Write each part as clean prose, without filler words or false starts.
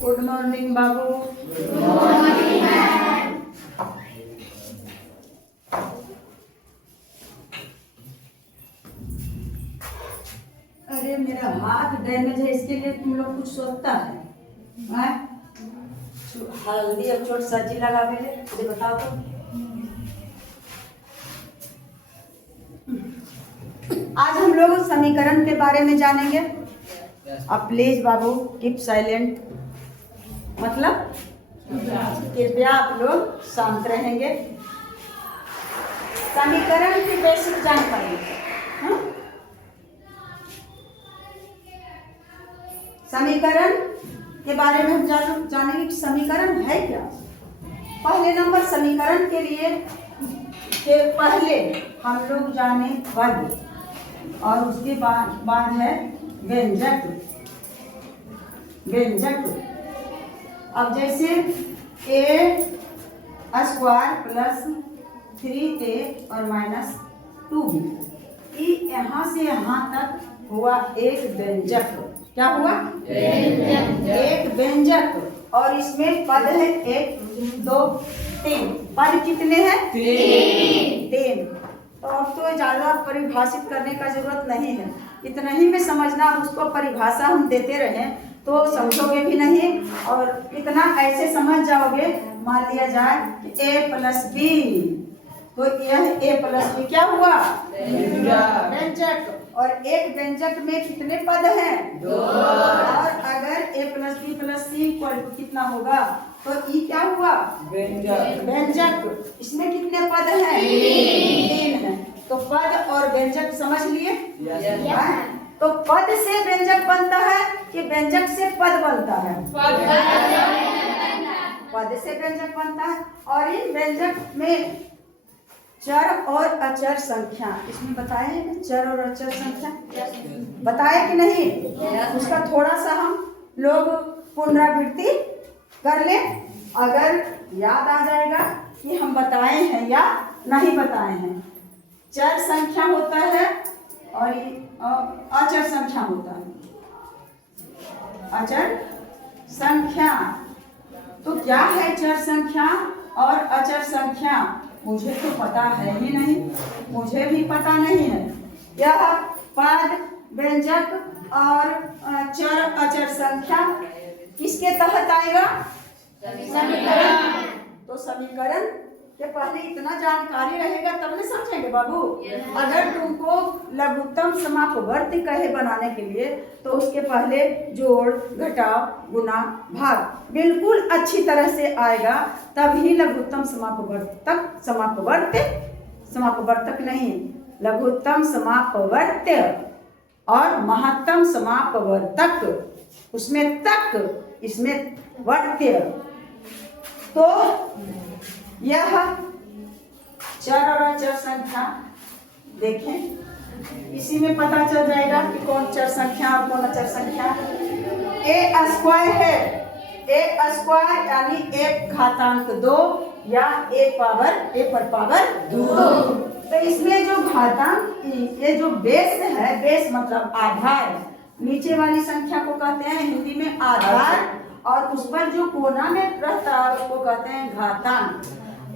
Good morning बाबू। अरे मेरा हाथ डैमेज है, इसके लिए तुम लोग कुछ सोचता है? हल्दी और चोट सब्जी लगा मेरे, मुझे बताओ तो। आज हम लोग समीकरण के बारे में जानेंगे। अब प्लीज बाबू कीप साइलेंट, मतलब कृपया आप लोग शांत रहेंगे। समीकरण की बेसिक जानकारी। समीकरण के बारे में हम जानेंगे कि समीकरण है क्या। पहले नंबर समीकरण के लिए के पहले हम लोग जाने पद, और उसके बाद है व्यंजक। अब जैसे a² प्लस 3a और -2b, यहाँ से यहाँ तक हुआ एक व्यंजक। क्या हुआ? एक व्यंजक। और इसमें पद है 1 2 3। पद कितने हैं? 3। तो अब तो ज्यादा परिभाषित करने का जरूरत नहीं है, इतना ही में समझना। उसको परिभाषा हम देते रहे तो समझोगे भी नहीं, और इतना ऐसे समझ जाओगे। मान लिया जाए कि a प्लस b, तो यह a प्लस b क्या हुआ? व्यंजक। और एक व्यंजक में कितने पद हैं? 2। और अगर a plus b plus c कितना होगा, तो ई क्या हुआ? व्यंजक। इसमें कितने पद हैं? 3 हैं। तो पद और व्यंजक समझ लिए? तो पद से व्यंजक बनता है कि व्यंजक से पद बनता है? पद से व्यंजक बनता है। और इन व्यंजक में चर और अचर संख्या, इसमें बताए हैं कि चर और अचर संख्या बताए कि नहीं? उसका थोड़ा सा हम लोग पुनरावृत्ति कर ले, अगर याद आ जाएगा कि हम बताए हैं या नहीं बताए हैं। चर संख्या होता है और अचर संख्या होता है। अचर संख्या तो क्या है? चर संख्या और अचर संख्या मुझे तो पता है ही नहीं, मुझे भी पता नहीं है। यह पद, व्यंजक और चर अचर संख्या किसके तहत आएगा? समीकरण। तो समीकरण के पहले इतना जानकारी रहेगा तब न समझेंगे बाबू। अगर तुमको लघुत्तम समापवर्ती कहे बनाने के लिए, तो उसके पहले जोड़, घटाव, गुणा, भाग बिल्कुल अच्छी तरह से आएगा, तभी लघुत्तम समापवर्तक नहीं, लघुत्तम समापवर्त्य और महत्तम समापवर्तक। उसमें तक, इसमें वर्त्य। तो यह चर और अचर संख्या देखें, इसी में पता चल जाएगा कि कौन चर संख्या और कौन अचर संख्या। a² है, a² यानी 1 घातांक 2 या a पर पावर 2। तो इसमें जो घातांक, ये जो बेस है, बेस मतलब आधार, नीचे वाली संख्या को कहते हैं हिंदी में आधार, और उस पर जो कोना में रहता है उसको कहते हैं घातांक।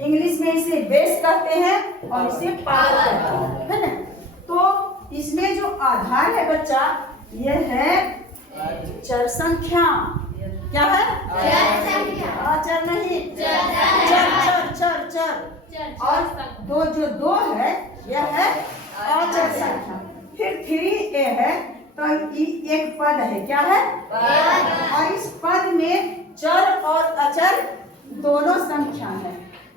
इंग्लिश में इसे बेस कहते हैं और इसे पावर कहते हैं, है ना? तो इसमें जो आधार है बच्चा, यह है चर संख्या। क्या है? अचर नहीं, चर। और दो है, यह है अचर संख्या। फिर 3a है, तो एक पद है। क्या है? और इस पद में चर और अचर दोनों संख्या है।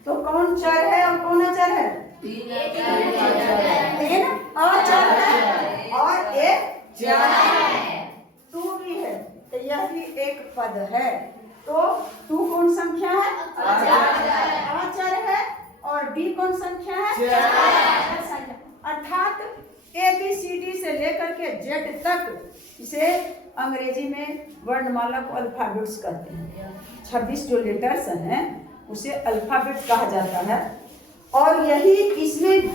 तो कौन चर है और कौन अचर है? 3 अचर है और 1 चर है। 2 भी है, तो यह भी एक पद है। तो 2 कौन संख्या है? अचर है। और b कौन संख्या है? चर संख्या। अर्थात ABCD से लेकर के Z तक, इसे अंग्रेजी में वर्णमाला को अल्फाबेट्स कहते हैं। 26 जो लेटर्स हैं उसे अल्फाबेट कहा जाता है। और यही इसमें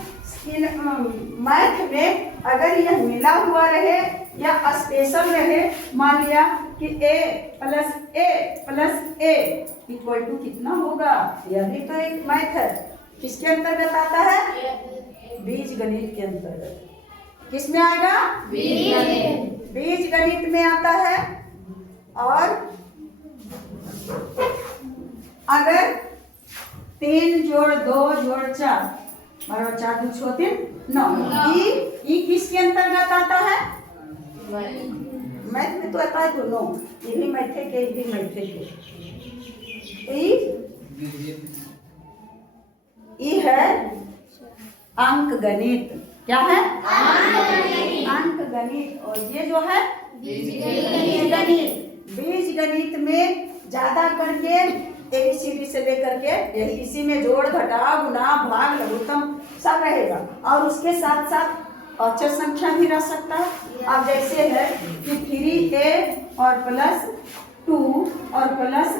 मैथ में अगर यह मिला हुआ रहे या स्पेशल रहे, मान लिया कि a plus a equal to कितना होगा, यह भी तो एक मैथ है। किसके अंतर्गत आता है? बीज गणित के अंतर्गत। किस में आएगा? बीज गणित में आता है। और अगर 3 जोड़ 2 जोड़ 4 बराबर 4 2 6 3 9, ई किसके अंतर्गत आता है? मैथ में तो आता है दोनों, ये भी मैथे के, ये भी मैथे के। ई है अंक गणित। क्या है? अंक गणित। और ये जो है बीज गणित। बीज गणित में ज्यादा करके ABCD से लेकर के यही इसी में जोड़ घटाव गुणा भाग लघुत्तम सब रहेगा। और उसके साथ साथ अचर संख्या भी रह सकता है। अब जैसे है कि 3A और प्लस 2 और प्लस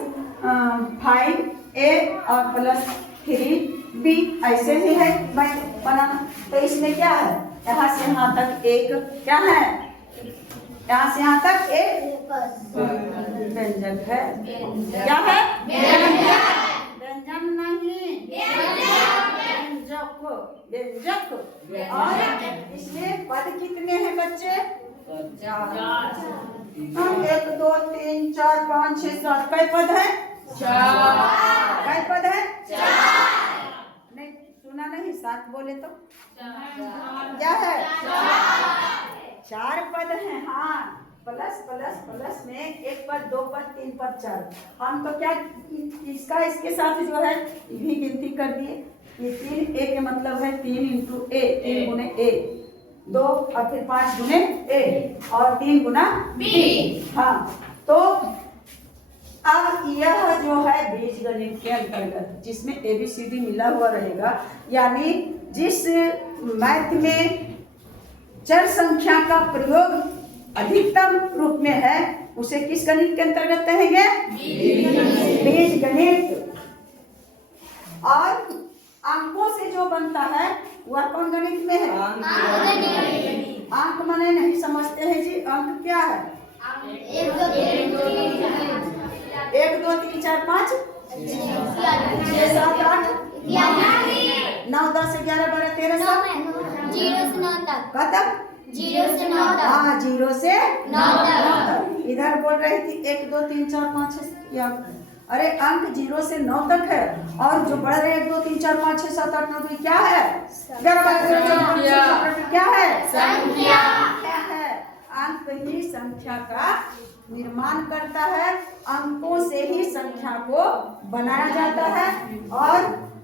5A और प्लस 3B, ऐसे भी है मैं बनाना। तो इसमें क्या है, यहाँ से यहाँ तक एक क्या है, यहाँ से यहाँ तक एक व्यंजक है। क्या है? व्यंजन नहीं, व्यंजक। और इसमें पद कितने हैं बच्चे? 1 2 3 4 5 6 7। कई पद है? 4। कई पद है? 4। नहीं सुना नहीं, 7 बोले तो क्या है? 4 पद हैं। हाँ, प्लस प्लस प्लस में 1 पद 2 पद 3 पद 4। हम तो क्या इसका इसके साथ जो है भी गिनती कर दिए। ये 3A के मतलब है 3 इंटू A, 3 गुने A, 2 और फिर 5 गुने A और 3 गुना B। हाँ, तो अब यह जो है बीज गणित के अंतर्गत जिसमें ABCD मिला हुआ रहेगा, यानी जिस मैथ में चर संख्या का प्रयोग अधिकतम रूप में है उसे किस गणित के अंतर्गत कहेंगे? बीज गणित। और अंकों से जो बनता है वह कौन गणित में है? अंक माने नहीं समझते हैं जी। अंक क्या है? 1 2 3 4 5 6 7 8 9 10 11 12 13 0 से 9 तक। कब तक? 0 से 9 तक। हाँ, 0 से 9 तक। इधर बोल रही थी 1 2 3 4 5 6 या अरे अंक 0 से 9 तक है। और जो बढ़ रहे 1 2 3 4 5 6 7 8 9 क्या है? क्या है? संख्या। क्या है? अंक ही संख्या का निर्माण करता है। अंकों से ही संख्या को बनाया जाता है। और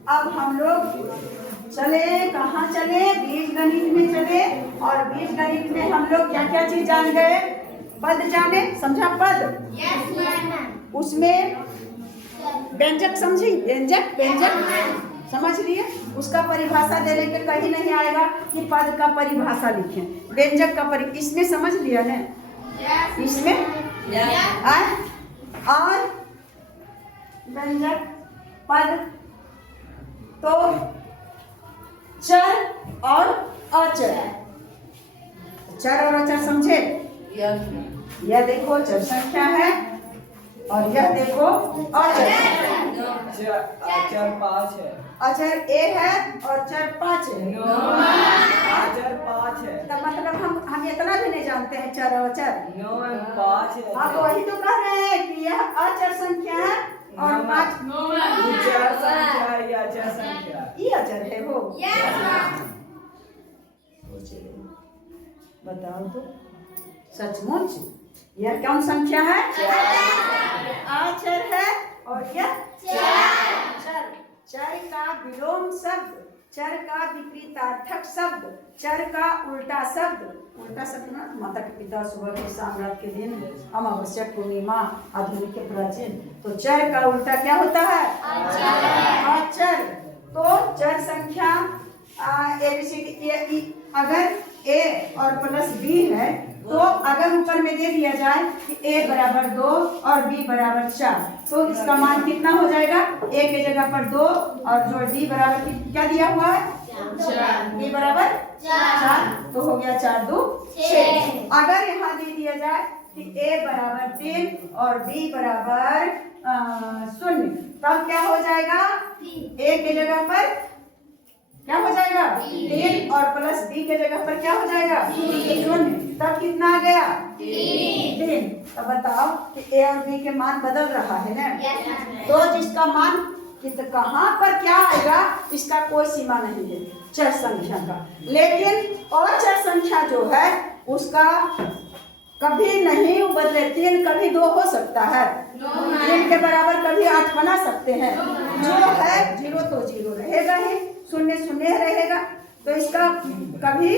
अब हम लोग चले, कहाँ चले? बीज गणित में चले। और बीज गणित में हम लोग क्या क्या चीज जान गए? पद जाने, समझा? पद, उसमें व्यंजक समझी? व्यंजक समझ लिए। उसका परिभाषा देने के कहीं नहीं आएगा कि पद का परिभाषा लिखें। व्यंजक का इसमें समझ लिया ना? इसमें और व्यंजक पद तो चर और अचर। चर और अचर समझे? यह देखो चर संख्या है और यह देखो अचर। अचर 5 है। अचर A है और चर 5 है। अचर 5 है। तो मतलब हम इतना भी नहीं जानते हैं चर और अचर। 5 है। आप वही तो कह रहे हैं कि यह अचर संख्या है और 5 चर संख्या या अचर संख्या। ये अचर है वो। बताओ तो सचमुच यह कौन संख्या है? अचर है। और यह चर। चर का विलोम शब्द, चर का विपरीतार्थक शब्द, चर का उल्टा शब्द। उल्टा शब्द ना माता के पिता, सुबह के शाम, रात के दिन, अमावस्या पूर्णिमा, आधुनिक के प्राचीन। तो चर का उल्टा क्या होता है? अचर। तो चर संख्या ABCD अगर A और प्लस B है तो अगर ऊपर में दे दिया जाए कि A बराबर 2 और B बराबर 4 तो इसका मान कितना हो जाएगा? A के जगह पर 2 और जो D बराबर क्या दिया हुआ है? बी बराबर 4, तो हो गया 4 2 6। अगर यहाँ दे दिया जाए कि a बराबर 3 और b बराबर 0, तब क्या हो जाएगा? a के जगह पर क्या हो जाएगा? 3 और प्लस b के जगह पर क्या हो जाएगा? 0। तब कितना आ गया? 3। तो बताओ कि a और b के मान बदल रहा है ना? तो जिसका मान कहाँ पर क्या आएगा इसका कोई सीमा नहीं है चर संख्या का। लेकिन और चर संख्या जो है उसका कभी नहीं बदले। 3 कभी 2 हो सकता है, 3 के बराबर कभी 8 बना सकते हैं। जो है 0 तो 0 रहेगा ही, 0 0 रहेगा। तो इसका कभी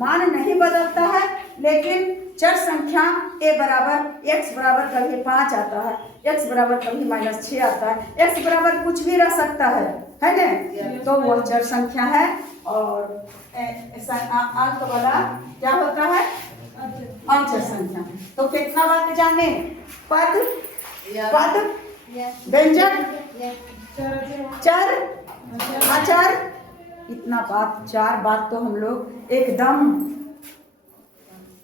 मान नहीं बदलता है। लेकिन चर संख्या a बराबर x बराबर कभी 5 आता है, x बराबर कभी -6 आता है, x बराबर कुछ भी रह सकता है ना? तो वह चर संख्या है। और अंक वाला क्या होता है? अचर संख्या। तो कितना बात जाने? पद, व्यंजक, चर, अचर, इतना बात, 4 बात तो हम लोग एकदम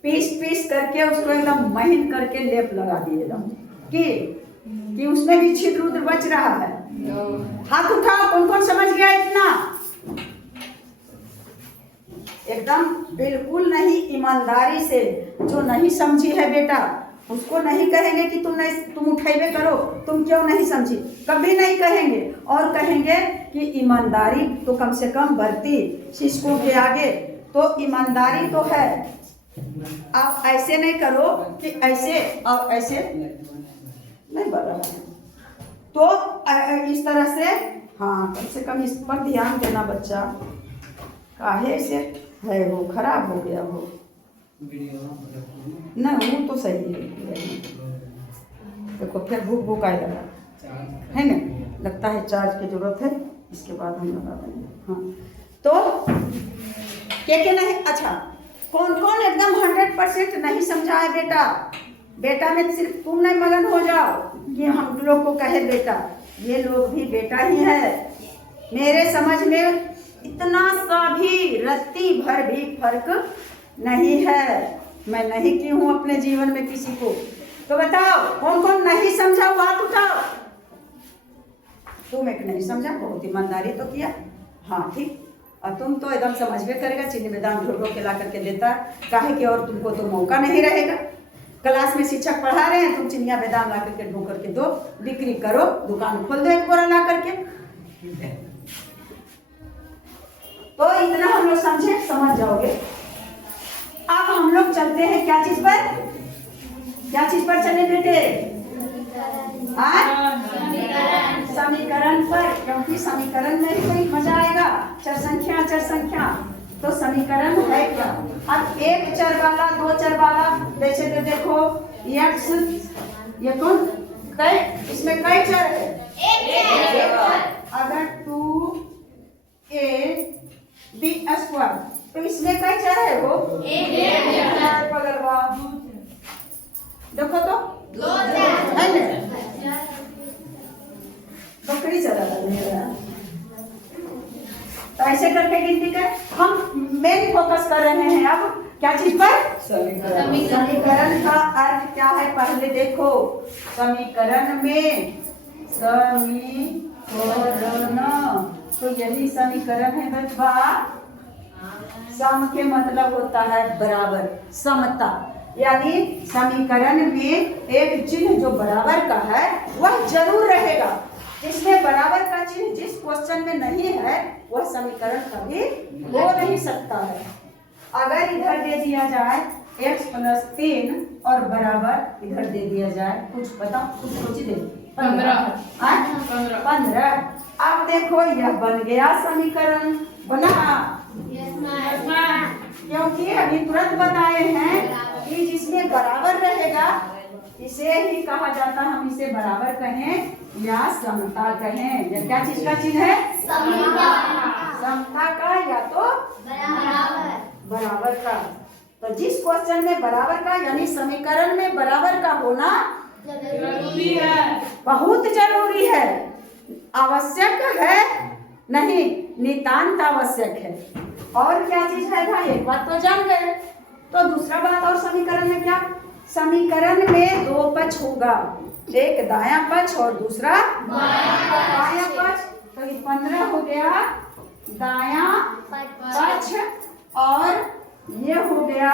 पीस करके उसको एकदम महीन करके लेप लगा दिए कि उसमें भी छिद्र उद्र बच रहा है। हाथ उठाओ, कौन कौन समझ गया इतना? एकदम बिल्कुल नहीं, ईमानदारी से। जो नहीं समझी है बेटा उसको नहीं कहेंगे कि तुम उठेबे करो, तुम क्यों नहीं समझी, कभी नहीं कहेंगे। और कहेंगे कि ईमानदारी तो कम से कम बरती शिक्षकों के आगे, तो ईमानदारी तो है। आप ऐसे नहीं करो कि ऐसे और ऐसे नहीं बराबर। तो इस तरह से हाँ, कम से कम इस पर ध्यान देना बच्चा। काहे से है वो खराब हो गया हो ना, वो तो सही है। देखो फिर भूख आए लगा है ना, लगता है चार्ज की जरूरत है, इसके बाद हम लगा देंगे। हाँ, तो क्या नहीं? अच्छा, कौन कौन एकदम 100% नहीं समझा है बेटा? बेटा में सिर्फ तुम नहीं मगन हो जाओ कि हम लोग को कहे बेटा, ये लोग भी बेटा ही है। मेरे समझ में इतना सा भी रत्ती भर भी फर्क नहीं है। मैं नहीं की हूँ अपने जीवन में किसी को। तो बताओ कौन कौन नहीं समझा, हाथ उठाओ। तुम एक नहीं समझा, बहुत ईमानदारी तो किया। हाँ ठीक, और तुम तो एकदम समझ में करेगा, चीनी बेदाम ढोल के ला करके देता काहे कि, और तुमको तो मौका नहीं रहेगा। क्लास में शिक्षक पढ़ा रहे हैं, तुम चिनिया बेदाम ला करके ढो करके दो, बिक्री करो, दुकान खोल दो एक बोरा ला करके। तो इतना हम लोग समझे, समझ जाओगे। अब हम लोग चलते हैं क्या चीज पर? क्या चीज पर चले बेटे? समीकरण पर, क्योंकि समीकरण में ही कोई मजा आएगा। चर संख्या तो समीकरण है क्या? अब एक चर वाला, 2 चर वाला, जैसे तो देखो x, ये कौन कई, इसमें कई चर है। अगर 2ab², तो इसमें कई चर है वो? पगलवा देखो तो बकरी चला मेरा। तो ऐसे करके गिनती कर। हम मेन फोकस कर रहे हैं अब क्या चीज पर? समीकरण का अर्थ क्या है पहले देखो। समीकरण में तो यही समीकरण है बच्चा। सम के मतलब होता है बराबर, समता। यानी समीकरण में एक चिन्ह जो बराबर का है वह जरूर रहेगा। जिसमें बराबर का चिन्ह जिस क्वेश्चन में नहीं है वह समीकरण कभी हो नहीं सकता है। अगर इधर दे दिया जाए x+3 और बराबर इधर दे दिया जाए, कुछ बताओ, कुछ सोची दे 15। अब देखो यह बन गया समीकरण, बना? क्योंकि अभी तुरंत बताए हैं कि जिसमें बराबर रहेगा इसे ही कहा जाता, हम इसे बराबर कहें या समता कहें। या क्या चीज का चिन्ह है? समता का या तो बराबर का। तो जिस क्वेश्चन में बराबर का यानी समीकरण में बराबर का होना जरूरी है, बहुत जरूरी है, आवश्यक है नहीं, नितांत आवश्यक है। और क्या चीज है भाई, एक बात तो जान गए। तो दूसरा बात और समीकरण में क्या, समीकरण में दो पक्ष होगा, एक दायां पक्ष और दूसरा बायां पक्ष। तो ये 15 हो गया दायां पक्ष और ये हो गया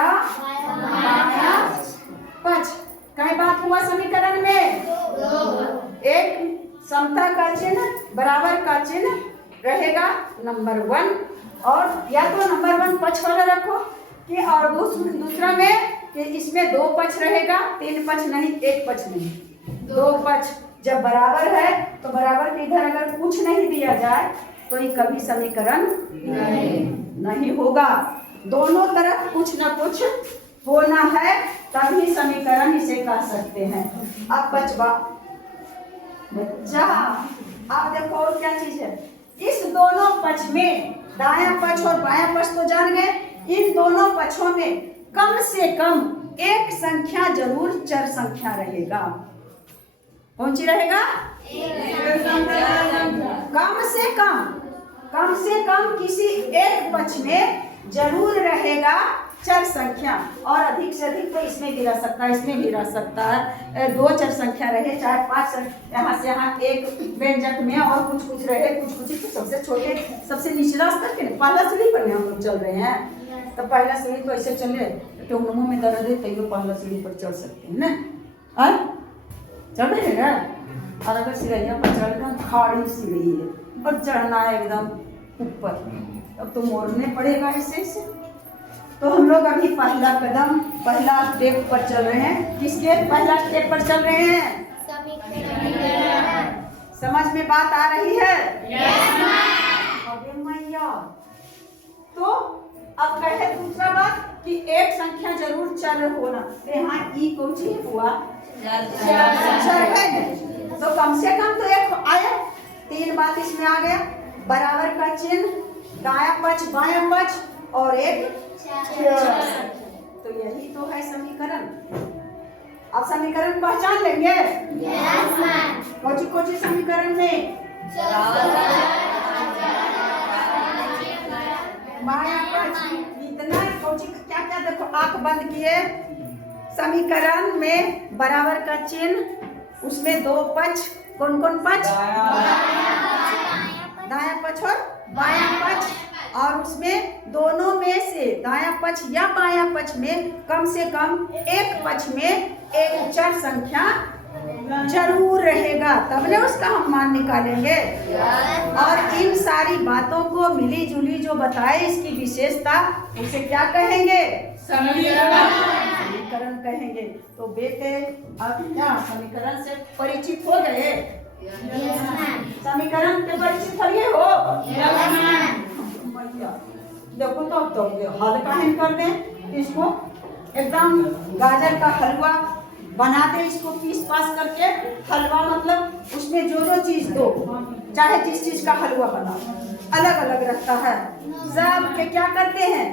बायां पक्ष। क्या बात हुआ समीकरण में, एक समता का चिन्ह बराबर का चिन्ह रहेगा नंबर 1, और या तो नंबर 1 पक्ष वाला रखो कि और दूसरा में कि इसमें दो पक्ष रहेगा, 3 पक्ष नहीं, 1 पक्ष नहीं, 2 पक्ष। जब बराबर है तो बराबर के इधर अगर कुछ नहीं दिया जाए तो ये कभी समीकरण नहीं होगा। दोनों तरफ कुछ ना कुछ होना है तभी समीकरण इसे कह सकते हैं। अब बच्चा आप देखो और क्या चीज है, इस दोनों पक्ष में दायां पक्ष और बायां पक्ष तो जान गए, इन दोनों पक्षों में कम से कम एक संख्या जरूर चर संख्या रहेगा। कौन सी रहेगा, कम से कम किसी एक पक्ष में जरूर रहेगा चर संख्या, और अधिक से अधिक तो इसमें भी रह सकता है, इसमें भी रह सकता है। 2 चर संख्या रहे, चाहे 5 यहाँ से यहाँ एक व्यंजक में और कुछ रहे, कुछ सबसे छोटे सबसे निचला स्तर के पहला सीढ़ी पर हम लोग चल रहे हैं। तो पहला सीढ़ी तो ऐसे चले तो मुंह में दर्द है तो पहला सीढ़ी पर चढ़ सकते हैं ना, चढ़ रहे हैं। और अगर सीढ़िया पर चढ़ना खाड़ी सीढ़ी है और चढ़ना है एकदम ऊपर, अब तो मोड़ने पड़ेगा ऐसे। तो हम लोग अभी पहला कदम, पहला स्टेप पर चल रहे हैं। किसके पहला स्टेप पर चल रहे हैं, समझ में बात आ रही है? अबे मैया, तो अब कहे दूसरा बात कि एक संख्या जरूर चर होना। यहाँ ई कौन सी हुआ, चर है, तो कम से कम तो एक आया। 3 बात इसमें आ गया, बराबर का चिन्ह, दायां पक्ष बायां पक्ष और एक चर। तो यही तो है समीकरण। अब समीकरण पहचान लेंगे, कौन-सी समीकरण में बायां पक्ष इतना क्या क्या देखो, आंख बंद किए। समीकरण में बराबर का चिन्ह, उसमें 2 पक्ष, कौन पक्ष, दायां पक्ष और बायां पक्ष, और उसमें दोनों में से दायां पक्ष या बायां पक्ष में कम से कम एक पक्ष में एक चर संख्या जरूर रहेगा, तब ने उसका हम मान निकालेंगे। और इन सारी बातों को मिली जुली जो बताए इसकी विशेषता, उसे क्या कहेंगे, समीकरण कहेंगे। तो बेटे अब क्या समीकरण से परिचित हो गए, समीकरण से परिचित हो? देखो तो हल्का हम कर दें इसको, एकदम गाजर का हलवा बना दे, इसको पीस पास करके। हलवा मतलब उसमें जो चीज दो, चाहे जिस चीज का हलवा बना, अलग अलग रहता है। सब के क्या करते हैं,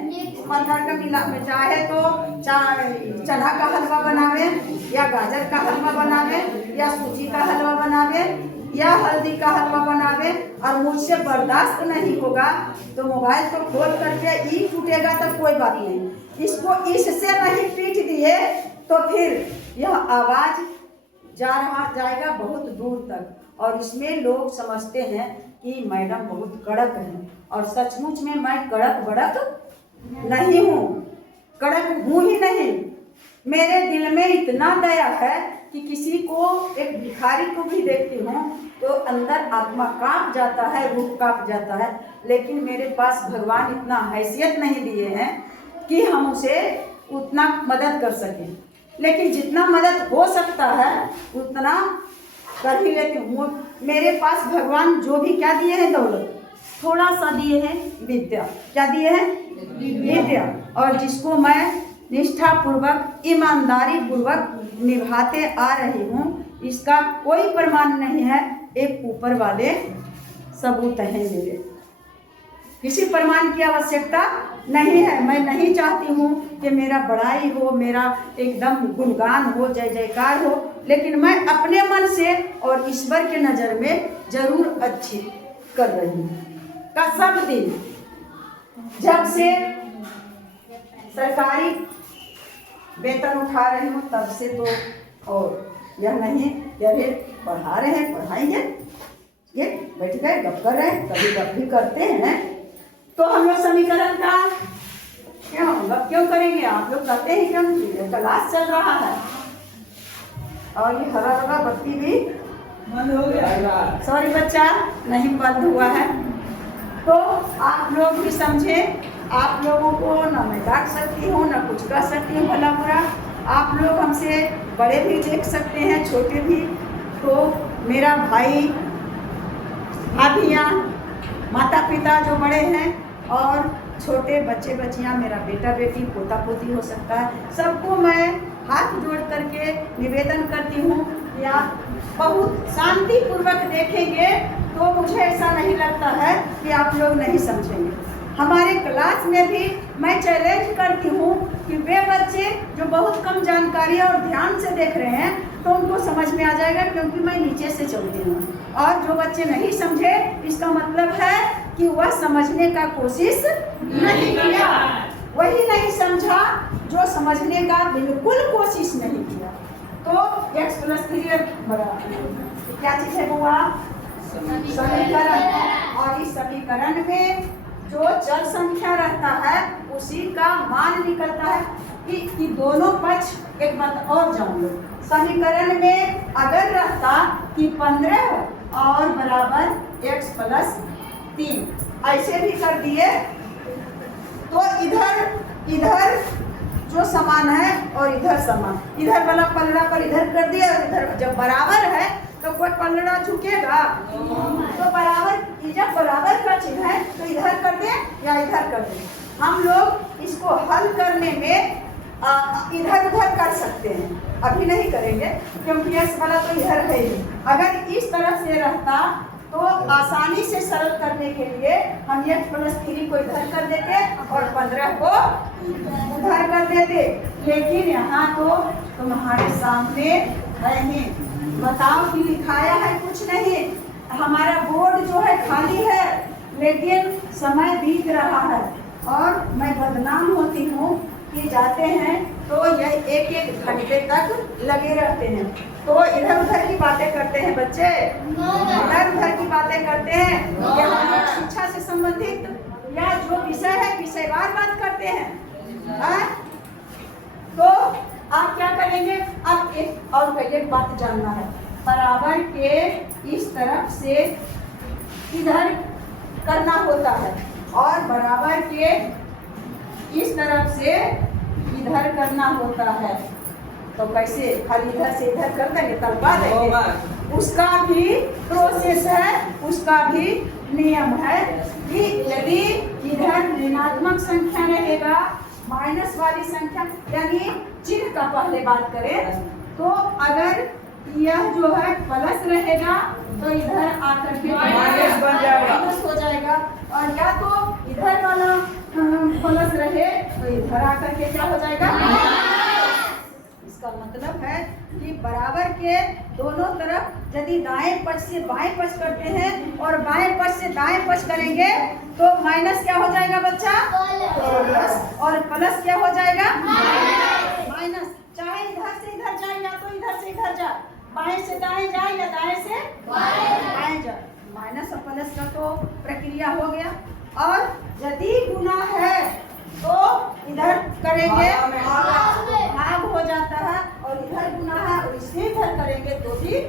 मटर का मिला में चाहे तो चना का हलवा बनावे, या गाजर का हलवा बनावे, या सूजी का हलवा बनावे, या हल्दी का हलवा बनावे। और मुझसे बर्दाश्त नहीं होगा तो मोबाइल को खोल करके ई टूटेगा तो कोई बात नहीं, इसको इससे नहीं पीट दिए तो फिर यह आवाज जाएगा बहुत दूर तक, और इसमें लोग समझते हैं कि मैडम बहुत कड़क है, और सचमुच में मैं कड़क बड़क नहीं हूँ, कड़क हूँ ही नहीं। मेरे दिल में इतना दया है कि किसी को, एक भिखारी को भी देखती हूँ तो अंदर आत्मा कांप जाता है, रूह कांप जाता है। लेकिन मेरे पास भगवान इतना हैसियत नहीं दिए हैं कि हम उसे उतना मदद कर सकें, लेकिन जितना मदद हो सकता है उतना कर ही लेती हूँ। मेरे पास भगवान जो भी क्या दिए हैं, दौलत थोड़ा सा दिए हैं, विद्या। क्या दिए हैं, विद्या। और जिसको मैं निष्ठा पूर्वक, ईमानदारी पूर्वक निभाते आ रही हूँ, इसका कोई प्रमाण नहीं है, एक ऊपर वाले सबूत हैं मेरे। किसी प्रमाण की आवश्यकता नहीं है। मैं नहीं चाहती हूँ कि मेरा बड़ाई हो, मेरा एकदम गुणगान हो, जय जयकार हो, लेकिन मैं अपने मन से और ईश्वर के नज़र में जरूर अच्छी कर रही हूँ। का सब दिन, जब से सरकारी वेतन उठा रही हूँ तब से तो, और यह नहीं कि अरे पढ़ा रहे हैं पढ़ाएंगे, ये बैठ गए गप कर रहे हैं, कभी गप भी करते हैं। तो हम लोग समीकरण का क्यों करेंगे, आप लोग कहते हैं क्यों, क्लास चल रहा है। और ये हरा हरा बत्ती भी बंद हो गया। सॉरी बच्चा, नहीं बंद हुआ है। तो आप लोग भी समझे, आप लोगों को ना मैं डांट सकती हूँ ना कुछ कह सकती हूँ भला बुरा। आप लोग हमसे बड़े भी देख सकते हैं, छोटे भी। तो मेरा भाई भाभियाँ, माता पिता जो बड़े हैं, और छोटे बच्चे बच्चियाँ, मेरा बेटा बेटी पोता पोती हो सकता है, सबको मैं हाथ जोड़ करके निवेदन करती हूँ कि आप बहुत शांतिपूर्वक देखेंगे तो मुझे ऐसा नहीं लगता है कि आप लोग नहीं समझेंगे। हमारे क्लास में भी मैं चैलेंज करती हूँ कि वे बच्चे जो बहुत कम जानकारी और ध्यान से देख रहे हैं तो उनको समझ में आ जाएगा, क्योंकि मैं नीचे से चलती हूँ। और जो बच्चे नहीं समझे, इसका मतलब है कि वह समझने का कोशिश नहीं किया, वही नहीं समझा जो समझने का बिल्कुल कोशिश नहीं किया। तो x + 3 बराबर क्या चीज़ है बुआ, समीकरण। और इस समीकरण में जो चर संख्या रहता है उसी का मान निकलता है कि दोनों पक्ष। एक बात और जान लो, समीकरण में अगर रहता कि 15 और बराबर x + 3 ऐसे भी कर दिए तो इधर जो समान है और इधर समान, इधर वाला पलड़ा पर इधर कर दिया, और इधर जब बराबर है तो कोई पलड़ा झुकेगा, तो बराबर, जब बराबर का चिन्ह है तो इधर कर दे या इधर कर दे। हम लोग इसको हल करने में इधर उधर कर सकते हैं, अभी नहीं करेंगे क्योंकि x वाला तो इधर है ही। अगर इस तरफ से रहता तो आसानी से सरल करने के लिए हम x + 3 को इधर कर देते और 15 को उधर कर देते। लेकिन यहाँ तो तुम्हारे सामने है ही, बताओ कि लिखाया है कुछ नहीं। हमारा बोर्ड जो है खाली है, लेकिन समय बीत रहा है और मैं बदनाम होती हूँ कि जाते हैं तो यह एक घंटे तक लगे रहते हैं। तो इधर उधर की बातें करते हैं बच्चे, इधर उधर की बातें करते हैं, या शिक्षा से संबंधित या जो विषय है विषयवार बात करते हैं। तो आप क्या करेंगे, अब एक और पहले बात जानना है, बराबर के इस तरफ से इधर करना होता है और बराबर के इस तरफ से इधर करना होता है। तो कैसे, खाली इधर से इधर कर देंगे, तलवा देंगे। उसका भी प्रोसेस है, उसका भी नियम है कि यदि इधर ऋणात्मक संख्या रहेगा, माइनस वाली संख्या यानी चिन्ह का पहले बात करें तो अगर यह जो है प्लस रहेगा तो इधर आकर के माइनस बन जाएगा, माइनस हो जाएगा। और या तो इधर वाला प्लस रहे तो इधर आकर के क्या हो जाएगा। इसका मतलब है कि बराबर के दोनों तरफ यदि दाएं पक्ष से बाएं पक्ष करते हैं और बाएं पक्ष से दाएं पक्ष करेंगे तो माइनस क्या हो जाएगा बच्चा, प्लस, और प्लस क्या हो जाएगा, माइनस। चाहे इधर से इधर जाए या तो इधर से इधर जाए, बाएं से दाएं जाए या दाएं से बाएं जाए, माइनस और प्लस का तो प्रक्रिया हो गया। और यदि गुना है तो इधर करेंगे भाग हो जाता है, और इधर गुना है और इसे इधर करेंगे तो भी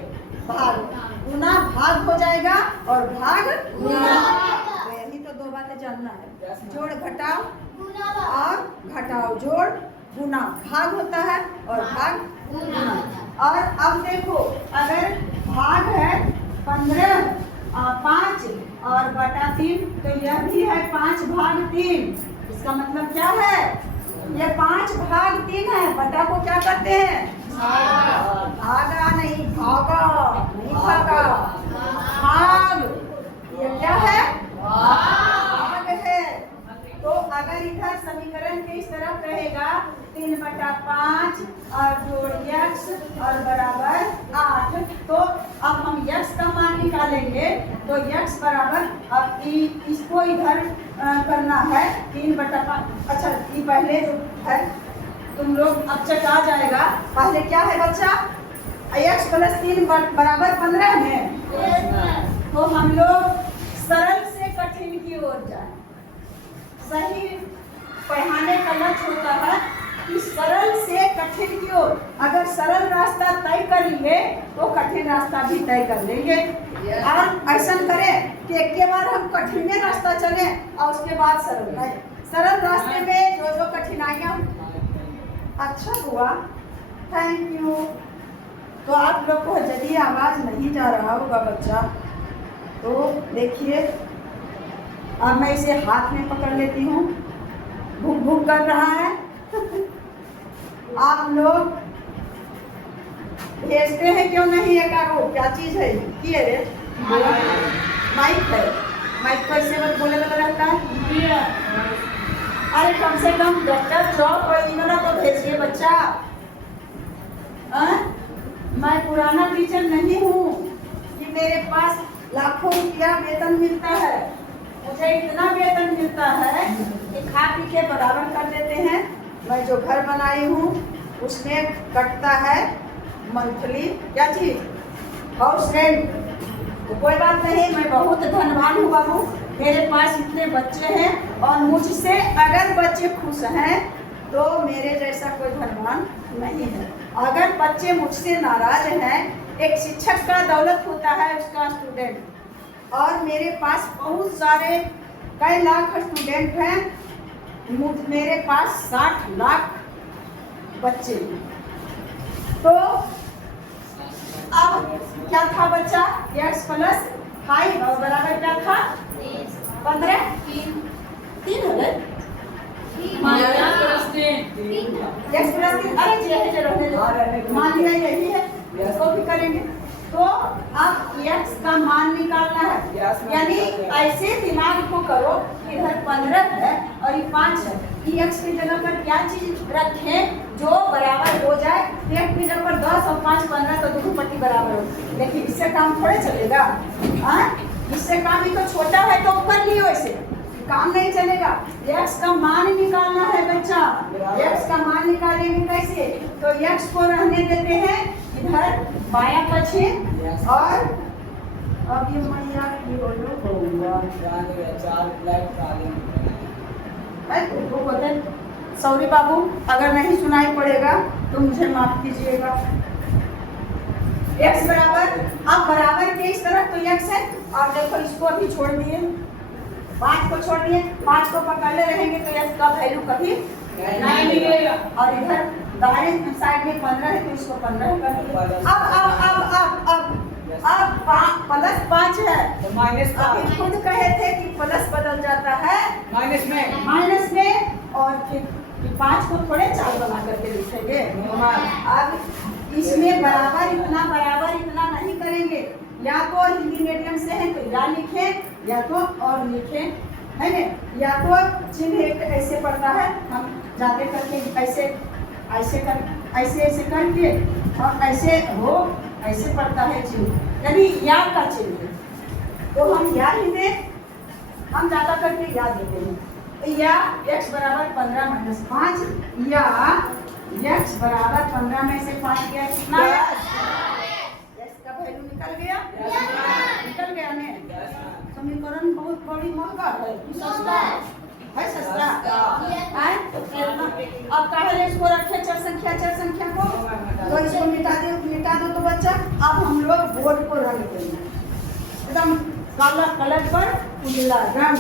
भाग, गुना भाग हो जाएगा और भाग गुना। तो यही तो दो बातें जानना है, जोड़ घटाओ और घटाओ जोड़ गुना, भाग होता है और भाग गुना। और अब देखो, अगर भाग है 15 5 और बटा 3 तो यह भी है 5 भाग 3। इसका मतलब क्या है, ये 5 भाग 3 है, बटा को क्या करते हैं, भागा नहीं, भागा नहीं, भागा भाग, ये क्या है, भाग है। तो अगर इधर समीकरण के इस तरफ रहेगा 3/5 और जोड़ x और बराबर 8, तो अब हम x का मान निकालेंगे तो x बराबर अब इसको इधर करना है 3/5। अच्छा ये पहले जो है तुम लोग अब चट आ जाएगा। पहले क्या है बच्चा, x + 3 बराबर 15 है। तो हम लोग सरल से कठिन की ओर जाए। सही पढ़ाने का लक्ष्य होता है कि सरल से कठिन की ओर। अगर सरल रास्ता तय कर लिए तो कठिन रास्ता भी तय कर लेंगे। और ऐसा करें कि एक के बार हम कठिन रास्ता चले और उसके बाद सरल नहीं। सरल रास्ते में जो जो कठिनाइयाँ। अच्छा हुआ, थैंक यू। तो आप लोग को यदि आवाज़ नहीं जा रहा होगा बच्चा तो देखिए, अब मैं इसे हाथ में पकड़ लेती हूँ। भूख भूख कर रहा है। आप लोग भेजते हैं क्यों नहीं? ये कागो क्या चीज़ है ये रे? माइक है। माइक पर से मत बोले वाला रहता है। अरे कम से कम डॉक्टर चौक वाला तो भेजिए बच्चा। मैं पुराना टीचर नहीं हूँ कि मेरे पास लाखों रुपया वेतन मिलता है। मुझे इतना वेतन मिलता है कि खा पी के बराबर कर देते हैं। मैं जो घर बनाई हूँ उसमें कटता है मंथली क्या चीज़, हाउस रेंट। तो कोई बात नहीं, मैं बहुत धनवान हुआ हूँ। मेरे पास इतने बच्चे हैं और मुझसे अगर बच्चे खुश हैं तो मेरे जैसा कोई धनवान नहीं है। अगर बच्चे मुझसे नाराज हैं, एक शिक्षक का दौलत होता है उसका स्टूडेंट। और मेरे पास बहुत सारे कई लाख स्टूडेंट हैं। मेरे पास 60 लाख बच्चे। तो अब क्या था बच्चा, x + 5 बराबर क्या था 15। 3 हो गए। x + 3 अरे जी है जरूर मान लिया यही है, इसको भी करेंगे। तो अब x का मान निकालना है। यानी ऐसे दिमाग को करो कि इधर 15 है और ये 5 है। x की जगह पर क्या चीज रखें जो बराबर हो जाए। x की जगह पर 10 और 5 15 तो दोनों पट्टी बराबर हो। लेकिन इससे काम थोड़े चलेगा। इससे काम ही तो छोटा है तो ऊपर लियो, इसे काम नहीं चलेगा। x का मान निकालना है बच्चा। x का मान निकालेंगे कैसे? तो x को रहने देते हैं इधर बायां पछे और अब ये मैया की बोलो होगा सॉरी बाबू, अगर नहीं सुनाई पड़ेगा तो मुझे माफ कीजिएगा। x बराबर, अब बराबर के इस तरफ तो x है। और देखो इसको अभी छोड़ दिए, 5 को छोड़ दिए, 5 को पकड़े रहेंगे तो x का वैल्यू कभी नहीं मिलेगा। और इधर दाएं साइड में 15 है तो इसको 15 कर दिया। अब +5 है तो माइनस अभी खुद कहे थे कि प्लस बदल जाता है माइनस में और फिर 5 को थोड़े 4 बना करके लिखेंगे। अब इसमें बराबर इतना नहीं करेंगे। या तो हिंदी मीडियम से है तो या लिखें या तो और लिखें, है ना। या तो चिन्ह ऐसे पड़ता है, हम जाते करके ऐसे करके और ऐसे हो ऐसे पड़ता है चिन्ह, यानी या का चिन्ह। तो हम या ही दें, हम ज्यादा करके या देते हैं। या x बराबर 15 - 5 या x बराबर 15 में से 5 गया कितना है? x का वैल्यू निकल गया ने। समीकरण बहुत बड़ी महंगा है, सस्ता है सस्ता। अब पहले इसको रखे चर संख्या को, तो इसको मिटा दो तो बच्चा। अब हम लोग बोर्ड को रंग देंगे एकदम काला कलर पर उजला रंग।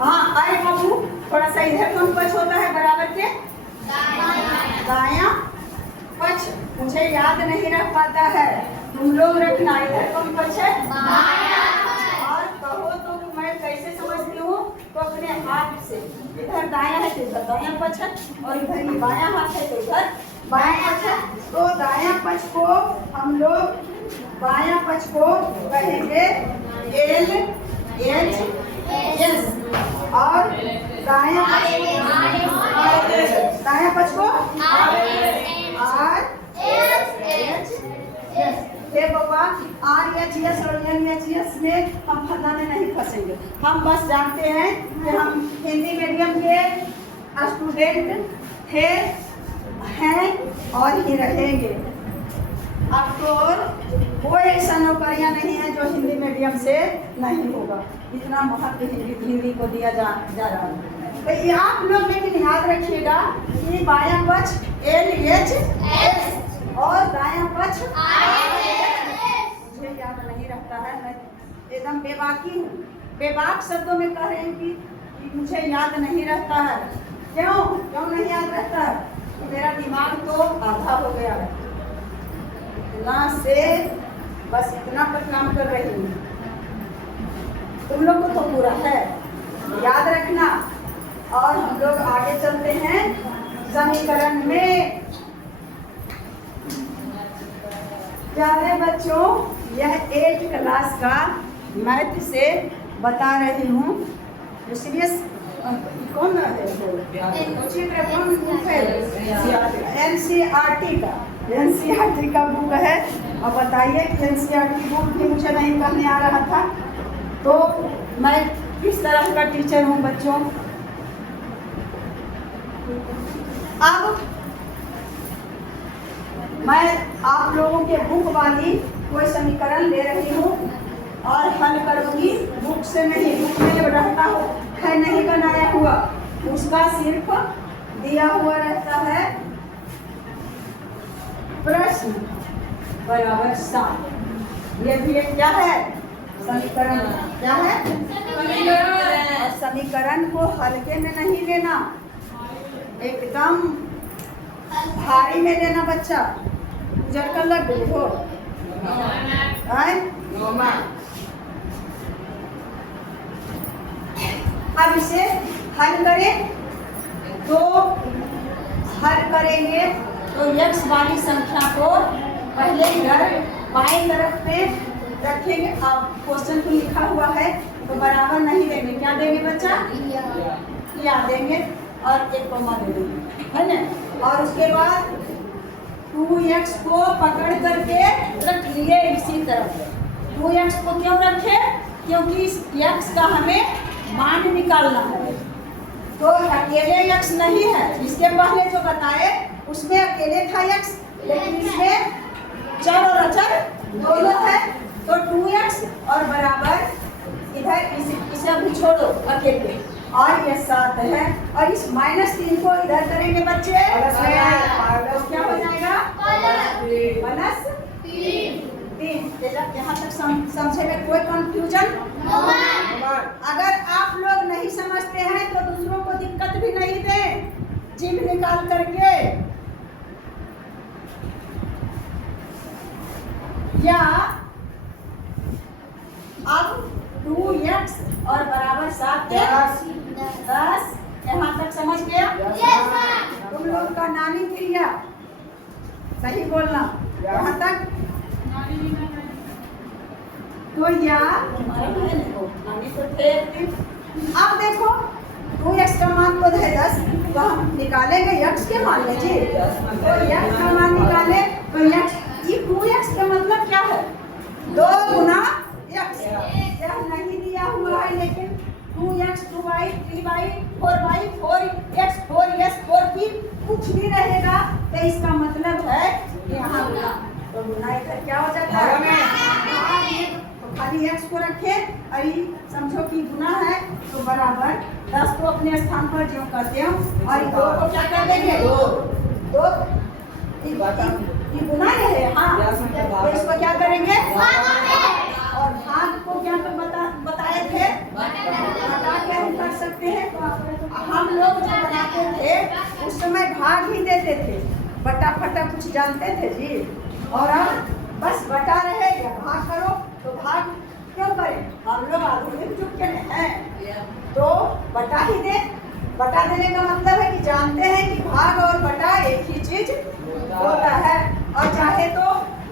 हाँ अरे बाबू, थोड़ा सा इधर कौन पक्ष होता है बराबर के दायां पक्ष। मुझे याद नहीं रख पाता है, तुम लोग रखना। इधर कौन पक्ष है? और कहो तो मैं कैसे समझती हूँ तो अपने हाथ से, इधर दायां है तो इधर दायां पक्ष है और इधर ये बायां हाथ है तो इधर बायां पक्ष है। तो दायां पक्ष को हम लोग बायां पक्ष को कहेंगे L H S और दायां पक्ष दाया पक्ष को RHS आर हे भगवान RHS और LHS में हम फंसाने नहीं फंसेंगे। हम बस जानते हैं कि हम हिंदी मीडियम के स्टूडेंट थे, हैं और ही रहेंगे। अब तो कोई ऐसा नौकरियां नहीं है जो हिंदी मीडियम से नहीं होगा। इतना महत्व हिंदी को दिया जा रहा है। तो ये आप लोग लेकिन याद रखिएगा कि बायां पक्ष LHS और दायां पक्ष मुझे याद नहीं रहता है, मैं एकदम बेबाकी हूँ। बेबाक शब्दों में कह रहे हैं कि मुझे याद नहीं रहता है। क्यों नहीं याद रहता है? तो मेरा दिमाग तो आधा हो गया है। इतना से बस इतना पर काम कर रही हूँ। तुम लोग को तो पूरा है, याद रखना। और हम लोग आगे चलते हैं समीकरण में। प्यारे बच्चों, यह 8 क्लास का मैथ से बता रही हूँ। सीरियस कौन है? NCERT का बुक है। और बताइए कि NCERT बुक भी मुझे नहीं करने आ रहा था, तो मैं किस तरह का टीचर हूँ बच्चों। अब मैं आप लोगों के बुक वाली कोई समीकरण ले रही हूँ और हल करूँगी। बुक से नहीं, बुक में रहता है नहीं बनाया हुआ, उसका सिर्फ दिया हुआ रहता है प्रश्न बराबर 7। ये भी एक क्या है? समीकरण। क्या है? और समीकरण को हल्के में नहीं लेना, एकदम भारी में लेना बच्चा। जर कर लग गई हो अब इसे हल करें तो हल करेंगे तो x वाली संख्या को पहले इधर बाएं तरफ पे रखेंगे। अब क्वेश्चन को लिखा हुआ है तो बराबर नहीं देंगे, क्या देंगे बच्चा? या देंगे और एक कॉमा दे देंगे, है ना। और उसके बाद 2x को पकड़ करके रख लिए इसी तरफ। 2x को क्यों रखे? क्योंकि इस x का हमें मान निकालना है। तो अकेले x नहीं है, इसके पहले जो बताए उसमें अकेले था x, लेकिन इसमें चर और अचर दोनों है। तो 2x और बराबर इधर इसे अभी छोड़ो अकेले, और ये 7 है। और इस -3 को इधर करेंगे बच्चे, तो क्या हो जाएगा? -3। यहाँ तक समझे में कोई कंफ्यूजन? अगर आप लोग नहीं समझते हैं तो दूसरों को दिक्कत भी नहीं दें, जीभ निकाल करके। या अब 2x और बराबर 7 10। यहाँ तक समझ गया? तुम लोग का नानी क्रिया सही बोलना यहाँ तक। तो या नानी तो थे। अब देखो 2x का मान तो है 10, तो हम निकालेंगे x के मान में जी। तो x का मान निकाले तो x, ये 2x का मतलब क्या है? 2 गुना x। यह नहीं दिया हुआ है, लेकिन 2x 2y 3y 4y 4x 4s 4p कुछ भी रहेगा तो इसका मतलब है यहाँ गुना। तो गुना इधर क्या हो जाता है? तो खाली x को रखे और समझो कि गुना है तो बराबर 10 को अपने स्थान पर जो करते हो और 2 को क्या कर देंगे? 2 गुना है। हाँ, तो इसको क्या करेंगे? और भाग को क्या बताए थे? बता के हम कर सकते हैं। हम लोग जो बनाते थे उस समय भाग ही देते थे, बटा फटा कुछ जानते थे जी। और अब बस बटा रहेगा, भाग करो तो भाग क्यों करें? हम लोग आधुनिक युग के हैं तो बटा ही दे। बटा देने का मतलब है कि जानते हैं कि भाग और बटा एक ही चीज होता है। और चाहे तो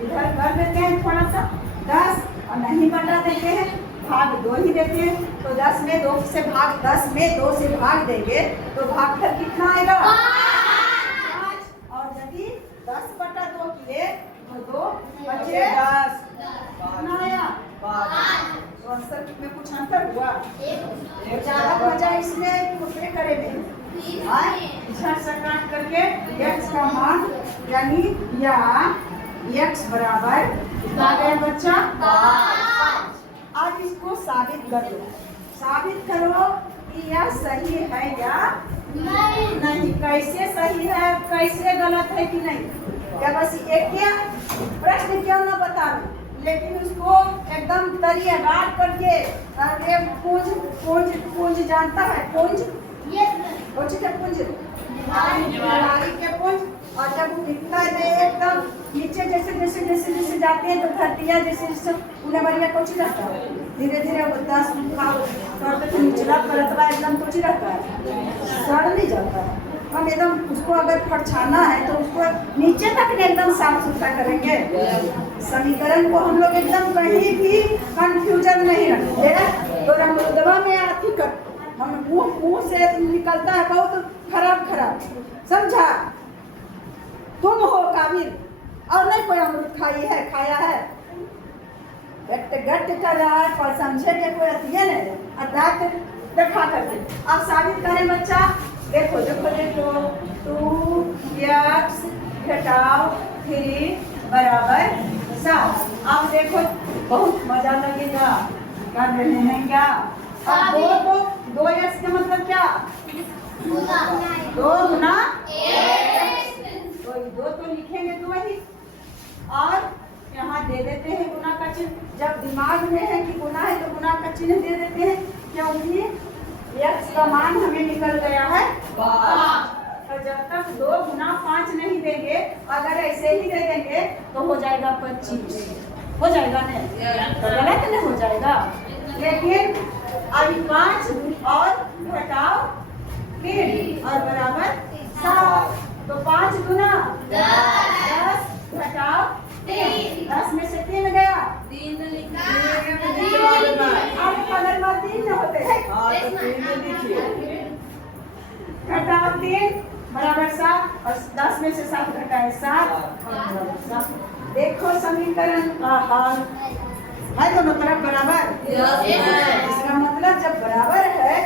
इधर कर देते हैं थोड़ा सा 10, और नहीं बटा देते हैं, भाग 2 ही देते हैं। तो 10 में 2 से भाग 10 में 2 से भाग देंगे तो भागफल कितना आएगा? छः 10 कितना आया? 5 तो आंसर में कुछ अंतर हुआ? ज़्यादा मजा इसमें दूसरे करे में इधर से काट करके x का मान यानी या x बराबर कितना आ गया बच्चा? 5। अब इसको साबित कर दो। साबित करो कि यह सही है या नहीं। कैसे सही है कैसे गलत है कि नहीं, क्या बस एक क्या प्रश्न क्यों ना बता दो, लेकिन उसको एकदम तरिया गाड़ करके ये पूंज पूंज पूंज जानता है पूंज कौन सा पूंज नारी के पूंज, और जब वो दिखता है एकदम नीचे जैसे जैसे जैसे जैसे जाते हैं तो धरतिया जैसे जैसे उन्हें बढ़िया कुछ रहता है धीरे धीरे होता है निचला परतवा एकदम कुछ रहता है सड़ नहीं जाता है। हम एकदम उसको अगर फटछाना है तो उसको नीचे तक एकदम साफ सुथरा करेंगे। समीकरण को हम लोग एकदम कहीं भी कंफ्यूजन नहीं रखेंगे। तो रमरुदवा में आती कर हम मुंह से निकलता है बहुत खराब खराब, समझा? तुम हो काबिल और नहीं कोई अमृत खाया है गट गट कर रहा है पर समझे के कोई अतिये नहीं और दांत दिखा करके अब साबित करें बच्चा। देखो देखो देखो 2x घटाओ 3 बराबर 7। अब देखो बहुत मजा लगेगा, कर रहे हैं क्या? अब दो x का मतलब क्या? 2 गुना दो तो लिखेंगे तो वही, और यहाँ दे देते हैं गुना का चिन्ह। जब दिमाग में है कि गुना है तो गुना का चिन्ह दे देते हैं, क्योंकि x का मान हमें निकल गया है 5। तो जब तक 2 गुना 5 नहीं देंगे, अगर ऐसे ही दे देंगे तो हो जाएगा 25, हो जाएगा नहीं? गलत नहीं हो जाएगा। लेकिन अभी 5 और घटाओ 3 और बराबर 7, तो 5 गुना 10 घटाओ 3, 10 में से 3 गया, 3 अब अगर बार 3 न होते हैं घटाओ 3 बराबर 7 और 10 में से 7 घटाए 7 और बराबर 7। देखो समीकरण का हाल है दोनों तरफ बराबर। इसका मतलब जब बराबर है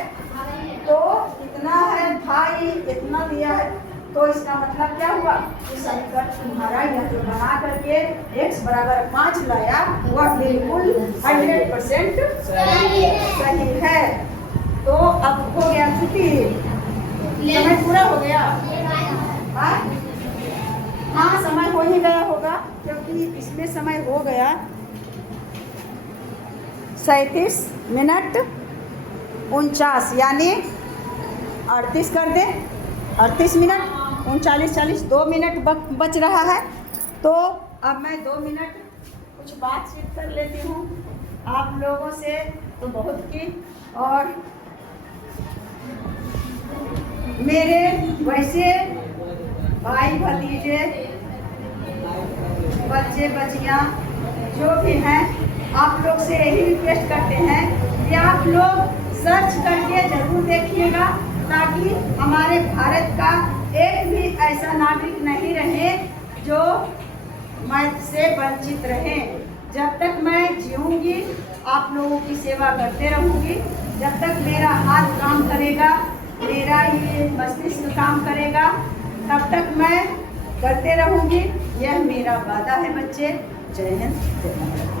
तो इतना है भाई इतना दिया है, तो इसका मतलब क्या हुआ कि समीकरण तुम्हारा यह जो बना करके x बराबर 5 लाया वह बिल्कुल 100% सही है। तो अब हो गया छुट्टी, समय पूरा हो गया। हाँ समय हो ही गया होगा, क्योंकि इसमें समय हो गया 37 मिनट 49 यानी 38 कर दे 38 मिनट 39 2 मिनट बच रहा है। तो अब मैं 2 मिनट कुछ बातचीत कर लेती हूँ आप लोगों से, तो बहुत की, और मेरे वैसे भाई भतीजे बच्चे बच्चियाँ जो भी हैं, आप लोग से यही रिक्वेस्ट करते हैं कि आप लोग सर्च करके जरूर देखिएगा, ताकि हमारे भारत का एक भी ऐसा नागरिक नहीं रहे जो मैं से वंचित रहे। जब तक मैं जीऊँगी आप लोगों की सेवा करते रहूँगी, जब तक मेरा हाथ काम करेगा, मेरा ये मस्तिष्क काम करेगा, तब तक मैं करते रहूँगी। यह मेरा वादा है बच्चे। जय हिंद, जय भारत।